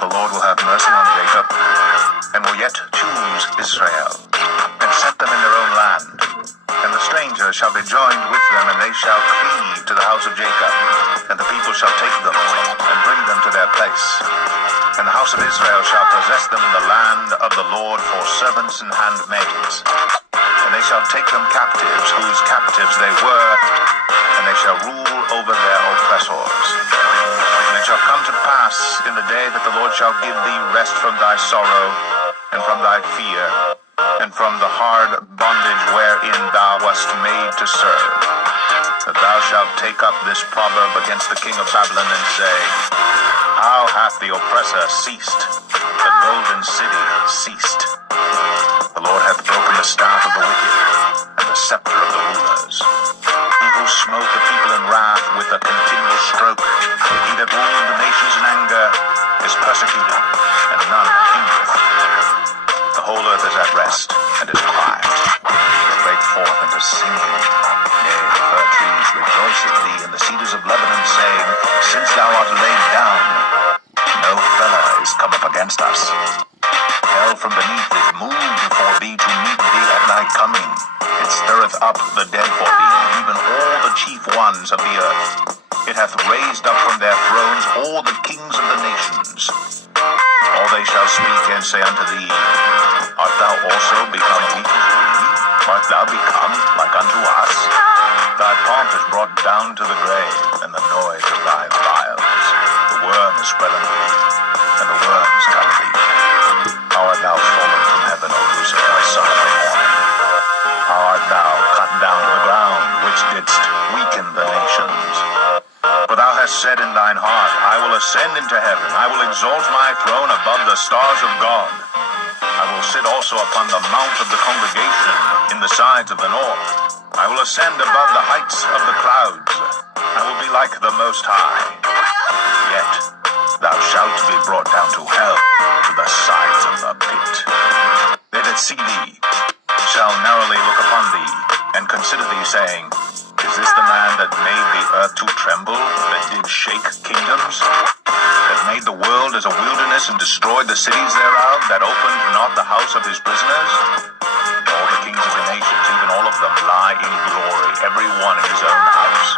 For the Lord will have mercy on Jacob, and will yet choose Israel, and set them in their own land. And the stranger shall be joined with them, and they shall cleave to the house of Jacob, and the people shall take them, and bring them to their place. And the house of Israel shall possess them in the land of the Lord for servants and handmaids. And they shall take them captives, whose captives they were, and they shall rule over their oppressors. And it shall come to pass in the day that the Lord shall give thee rest from thy sorrow, and from thy fear, and from the hard bondage wherein thou wast made to serve, that thou shalt take up this proverb against the king of Babylon, and say, How hath the oppressor ceased? The golden city ceased. The Lord hath broken the staff of the wicked, and the scepter of the rulers. He who smote the people in wrath with a continual stroke, he that ruled the nations in anger, is persecuted, and none hindereth. The whole earth is at rest, and is quiet. They break forth into singing. Yea, the fir trees rejoice in thee, and the cedars of Lebanon, saying, Since thou art laid down, no fellow is come up against us. Hell from beneath is moved before thee to meet thee at thy coming. It stirreth up the dead for thee, even all the chief ones of the earth. It hath raised up from their thrones all the kings of the nations. All they shall speak and say unto thee, Art thou also become weak as we? Art thou become like unto us? Thy pomp is brought down to the grave, and the noise of thy vials. The worm is spread unto thee, and the worms cover thee. How art thou fallen from heaven, O Lucifer, son of the morning? How art thou cut down to the ground, which didst weaken the nations? For thou hast said in thine heart, I will ascend into heaven, I will exalt my throne above the stars of God. I will sit also upon the mount of the congregation in the sides of the north. I will ascend above the heights of the clouds. I will be like the Most High. Yet thou shalt be brought down to hell, to the sides of the pit. They that see thee shall narrowly look upon thee, and consider thee, saying, Is this the man that made the earth to tremble, that did shake kingdoms, that made the world as a wilderness, and destroyed the cities thereof, that opened not the house of his prisoners? All the kings of the nations, even all of them, lie in glory, every one in his own house.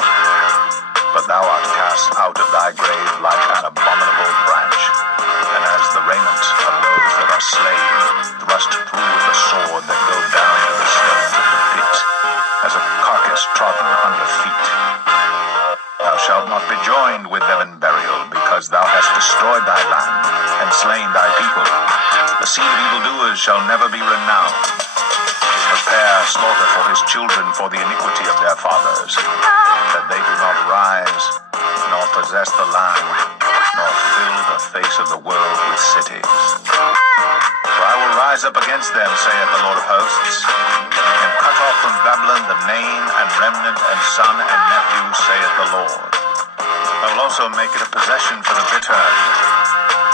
But thou art cast out of thy grave like an abominable branch, and as the raiment of those that are slain, thrust through with the sword, that go down to the stones of the pit, as a carcass trodden under feet. Thou shalt not be joined with them in burial, because thou hast destroyed thy land, and slain thy people. The seed of evildoers shall never be renowned. Prepare slaughter for his children for the iniquity of their fathers, that they do not rise, nor possess the land, nor fill the face of the world with cities. For I will rise up against them, saith the Lord of hosts, and cut off from Babylon the name and remnant and son and nephew, saith the Lord. I will also make it a possession for the bitter,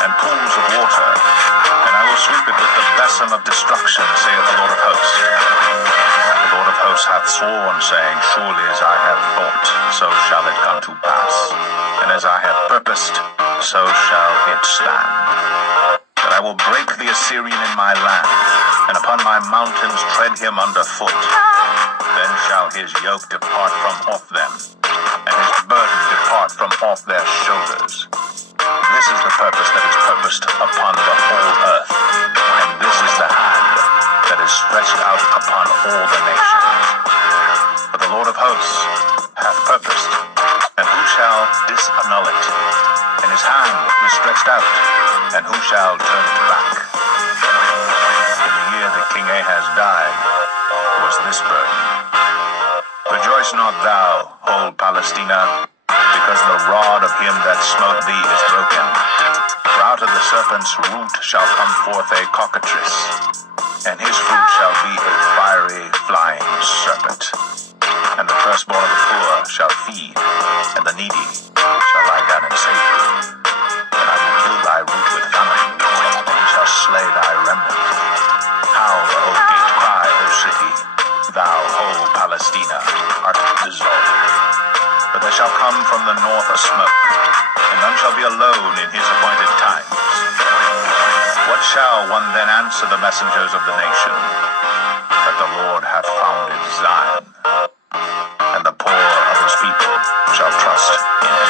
and pools of water, and I will sweep it with the besom of destruction, saith the Lord of hosts. The Lord of hosts hath sworn, saying, Surely as I have thought, so shall it come to pass, and as I have purposed, so shall it stand. That I will break the Assyrian in my land, and upon my mountains tread him under foot. Then shall his yoke depart from off them, and his burden depart from off their shoulders. This is the purpose that is purposed upon the whole earth, and this is the hand that is stretched out upon all the nations. For the Lord of hosts hath purposed, and who shall disannul it? And his hand is stretched out, and who shall turn it back? In the year that King Ahaz died was this burden. Rejoice not thou, whole Palestina, because the rod of him that smote thee is broken. For out of the serpent's root shall come forth a cockatrice, and his fruit shall be a fiery flying serpent. And the firstborn of the poor shall feed, and the needy shall lie down in safety. And I will kill thy root with famine, and he shall slay thy remnant. Howl, O gate, cry, O city, thou whole Palestina art dissolved. But there shall come from the north a smoke, and none shall be alone in his appointed times. What shall one then answer the messengers of the nation? That the Lord hath founded Zion, and the poor of his people shall trust in him.